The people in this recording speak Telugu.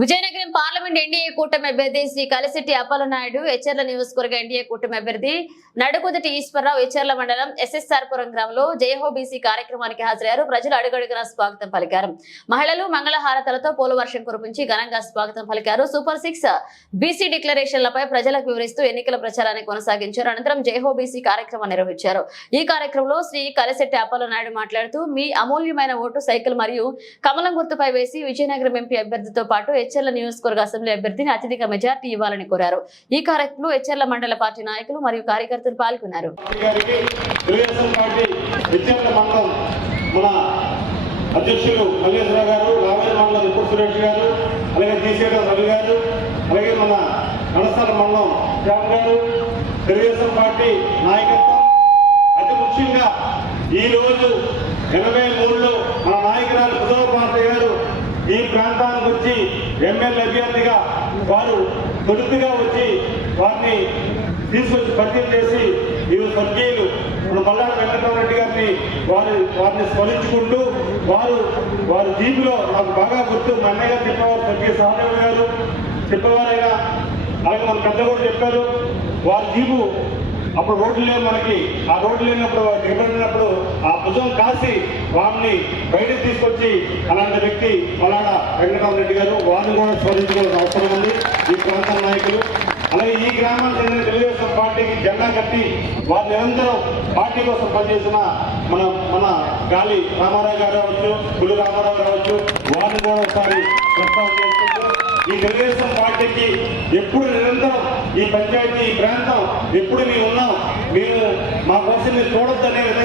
విజయనగరం పార్లమెంట్ ఎన్డీఏ కూటమి అభ్యర్థి శ్రీ కలిశెట్టి అప్పలనాయుడు హెచ్చర్ల నియోజకవర్గ ఎన్డీఏ కూటమి అభ్యర్థి నడుకుదటి ఈశ్వరరావు హెచ్చర్ల మండలం ఎస్ఎస్ఆర్ పురం గ్రామంలో జయహోబీసీ కార్యక్రమానికి హాజరయ్యారు. ప్రజలు అడుగడుగున స్వాగతం పలికారు. మహిళలు మంగళహారతలతో పోలు వర్షం కురిపించి ఘనంగా స్వాగతం పలికారు. సూపర్ సిక్స్ బీసీ డిక్లరేషన్లపై ప్రజలకు వివరిస్తూ ఎన్నికల ప్రచారాన్ని కొనసాగించారు. అనంతరం జయహోబీసీ కార్యక్రమం నిర్వహించారు. ఈ కార్యక్రమంలో శ్రీ కలిశెట్టి అప్పలనాయుడు మాట్లాడుతూ మీ అమూల్యమైన ఓటు సైకిల్ మరియు కమలం గుర్తుపై వేసి విజయనగరం ఎంపీ అభ్యర్థితో పాటు హెచ్ఎర్ల నియోజకవర్గ అసెంబ్లీ అభ్యర్థిని అత్యధిక మెజార్టీ ఇవ్వాలని కోరారు. ఈ కార్యక్రమంలో హెచ్ఎర్ల మండల పార్టీ నాయకులు మరియు కార్యకర్తలు పాల్గొన్నారు. అధ్యక్షులు మల్లేశ్వరరావు గారు రావేల మండలం ఇప్పుడు సురేష్ గారు అలాగే తీసేట రవి గారు అలాగే మన నడసాల మండలం శ్యామ్ గారు తెలుగుదేశం పార్టీ నాయకత్వం. అతి ముఖ్యంగా ఈరోజు ఎనభై మూడులో మన నాయకురాలు ఉదవ పార్టీ గారు ఈ ప్రాంతానికి వచ్చి ఎమ్మెల్యే అభ్యర్థిగా వారు తొలుతుగా వచ్చి వారిని తీసుకొచ్చి పరిచయం చేసి ఈ స్వర్గీయులు మన బల్లారి వెంకటరామరెడ్డి గారిని వారి వారిని స్మరించుకుంటూ వారు వారి జీబులో నాకు బాగా గుర్తు మా అన్నయ్య గారు చెప్పేవారు స్వర్గీయ సహదేవ్ గారు. చెప్పేవారైనా అలాగే మన పెద్ద కూడా చెప్పారు. వారి జీబు అప్పుడు రోడ్లు లేవు మనకి ఆ రోడ్లు లేనప్పుడు నిలబడినప్పుడు ఆ భుజం కాసి వారిని బయటకు తీసుకొచ్చి అలాంటి వ్యక్తి మలాడ వెంకటరామరెడ్డి గారు వారిని కూడా స్మరించుకోవాల్సిన అవసరం ఉంది. ఈ ప్రాంత నాయకులు అలాగే ఈ గ్రామానికి చెందిన తెలుగుదేశం పార్టీకి జెండా కట్టి వారు నిరంతరం పార్టీ కోసం పనిచేసిన మన మన గాలి రామారావు గారు కావచ్చు పులి రామారావు కావచ్చు వారిని కూడా ఒకసారి ప్రస్తావన చేసుకుంటూ ఈ తెలుగుదేశం పార్టీకి ఎప్పుడు నిరంతరం ఈ పంచాయతీ ఈ ప్రాంతం ఎప్పుడు మేము ఉన్నాం? మేము మా కోసం మీరు చూడొద్దనే